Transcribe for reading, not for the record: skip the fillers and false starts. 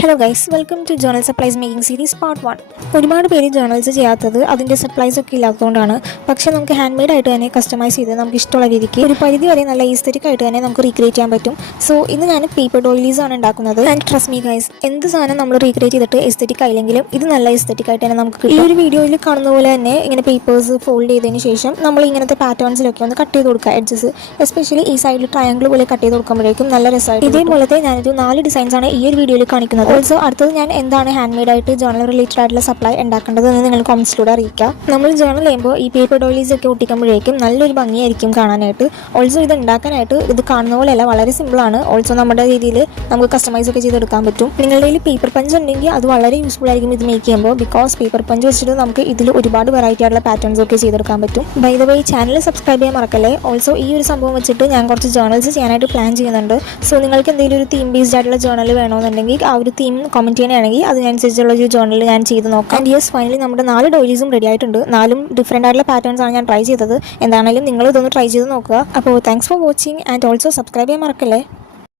Hello guys, welcome to journal supplies making series part 1. ഒരുപാട് പേര് journals ചെയ്യാത്തത് അതിൻ്റെ സപ്ലൈസ് ഒക്കെ ഇല്ലാത്തതുകൊണ്ടാണ്. പക്ഷേ നമുക്ക് ഹാൻഡ് മെയ്ഡ് ആയിട്ട് തന്നെ കസ്റ്റമൈസ് ചെയ്ത് നമുക്ക് ഇഷ്ടമുള്ള രീതിക്ക് ഒരു പരിധി വരെ നല്ല ഈസ്തെറ്റിക് ആയിട്ട് തന്നെ നമുക്ക് റീക്രിയേറ്റ് ചെയ്യാൻ പറ്റും. സോ ഇന്ന് ഞാൻ പേപ്പർ ഡോയിലീസ് ആണ് ഉണ്ടാക്കുന്നത്. ആൻഡ് ട്രസ്റ്റ് മീ ഗൈസ്, എന്ത് സാധനം നമ്മൾ റീക്രിയേറ്റ് ചെയ്തിട്ട് എസ്തെറ്റിക് ആയില്ലെങ്കിലും ഇത് നല്ല എസ്തെറ്റിക് ആയിട്ട് തന്നെ നമുക്ക് ഈ ഒരു വീഡിയോയിൽ കാണുന്ന പോലെ തന്നെ ഇങ്ങനെ പേപ്പേഴ്സ് ഫോൾഡ് ചെയ്തതിന് ശേഷം നമ്മൾ ഇങ്ങനത്തെ പാറ്റേൺസിലൊക്കെ ഒന്ന് കട്ട് ചെയ്ത് കൊടുക്കുക. എഡ്ജസ് എസ്പെഷ്യലി ഈ സൈഡിൽ ട്രയാങ്കിൾ പോലെ കട്ട് ചെയ്ത് കൊടുക്കുമ്പോഴേക്കും നല്ല രസമായിട്ട്. ഇതേപോലത്തെ ഞാനൊരു 4 ഡിസൈൻസ് ആണ് ഈ ഒരു വീഡിയോയിൽ കാണിക്കുന്നത്. ഓൾസോ അടുത്തത് ഞാൻ എന്താണ് ഹാൻഡ് മെയ്ഡ് ആയിട്ട് ജേണൽ റിലേറ്റഡ് ആയിട്ടുള്ള സപ്ലൈ ഉണ്ടാക്കേണ്ടത് എന്ന് നിങ്ങൾ കമൻസിലൂടെ അറിയിക്കാം. നമ്മൾ ജേണൽ ചെയ്യുമ്പോൾ ഈ പേപ്പർ ഡോയിലീസ് ഒക്കെ ഒട്ടിക്കുമ്പോഴേക്കും നല്ലൊരു ഭംഗിയായിരിക്കും കാണാനായിട്ട്. ഓൾസോ ഇത് ഉണ്ടാക്കാനായിട്ട് ഇത് കാണുന്ന പോലെയല്ല, വളരെ സിമ്പിളാണ്. ഓൾസോ നമ്മുടെ രീതിയിൽ നമുക്ക് കസ്റ്റമൈസ് ഒക്കെ ചെയ്തെടുക്കാൻ പറ്റും. നിങ്ങളുടെ കയ്യിൽ പേപ്പർ പഞ്ച് ഉണ്ടെങ്കിൽ അത് വളരെ യൂസ്ഫുൾ ആയിരിക്കും ഇത് മേക്ക് ചെയ്യുമ്പോൾ. ബിക്കോസ് പേപ്പർ പഞ്ച് വെച്ചിട്ട് നമുക്ക് ഇതിൽ ഒരുപാട് വെറൈറ്റി ആയിട്ടുള്ള പാറ്റേൺസ് ഒക്കെ ചെയ്തെടുക്കാൻ പറ്റും. By the way, channel subscribe ചെയ്യാൻ മറക്കല്ലേ. ഓൾസോ ഈ ഒരു സംഭവം വെച്ചിട്ട് ഞാൻ കുറച്ച് ജേണൽസ് ചെയ്യാനായിട്ട് പ്ലാൻ ചെയ്യുന്നുണ്ട്. സോ നിങ്ങൾക്ക് എന്തെങ്കിലും ഒരു തീം ബേസ്ഡ് ആയിട്ടുള്ള ജേണൽ വേണമെന്നുണ്ടെങ്കിൽ ആ ഒരു തീം കമൻറ്റ് ചെയ്യണമെങ്കിൽ അതിനനുസരിച്ചുള്ള ഒരു ജേണൽ ഞാൻ ചെയ്ത് നോക്കാം. ആൻഡ് യെസ്, ഫൈനലി നമ്മുടെ 4 ഡോയിലീസും റെഡി ആയിട്ടുണ്ട്. 4 ഡിഫറെൻ്റ് ആയിട്ടുള്ള പാറ്റേൺസ് ആണ് ഞാൻ ട്രൈ ചെയ്തത്. എന്താണെങ്കിലും നിങ്ങൾ ഇതൊന്ന് ട്രൈ ചെയ്ത് നോക്കുക. അപ്പോൾ thanks for watching and also subscribe ചെയ്യാൻ മറക്കല്ലേ.